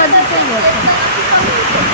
गणपतीचं आहे वाटतं.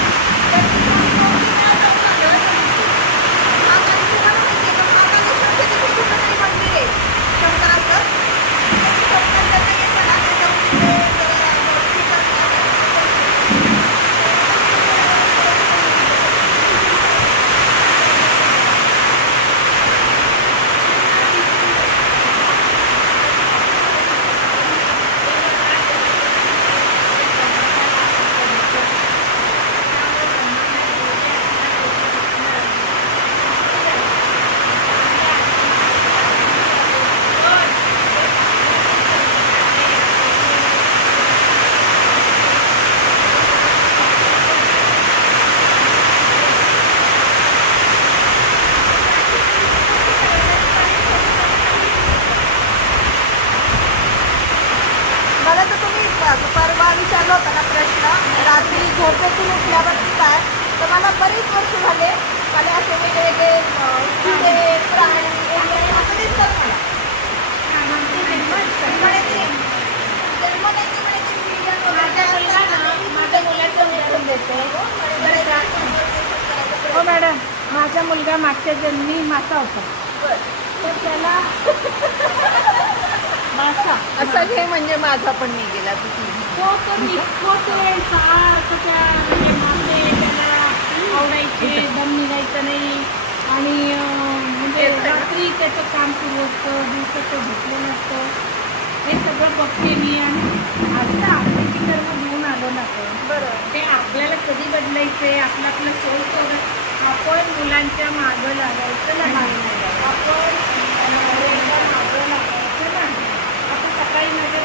मला तर तुम्ही परवा विचारला होता ना प्रश्न, रात्री झोपेतून उठल्यावर काय, तर मला बरीच वर्ष झाले मला असे वेगवेगळे किडे, प्राणी असं दिसतात मला. हो मॅडम, माझा मुलगा मागच्या जन्मी मासा होता. तर त्याला मासा असं घे म्हणजे माझा पण नाही गेला तुझी. तो तर इतकं ते सारखं त्या म्हणजे मासे त्याला आवडायचे, दम निघायचं नाही. आणि म्हणजे रात्री त्याचं काम सुरू असतं, दिवसाचं झोपलं नसतं. हे सगळं बघते मी. आणि आता आपले जे कर्म घेऊन आलो ना बरं. ते आपल्याला कधी बदलायचे, आपलं आपलं सोय सोडत आपण मुलांच्या मागं लागायचं नाही. आपण नवऱ्याच्या मागं लागायचं नाही. आता सकाळी माझ्या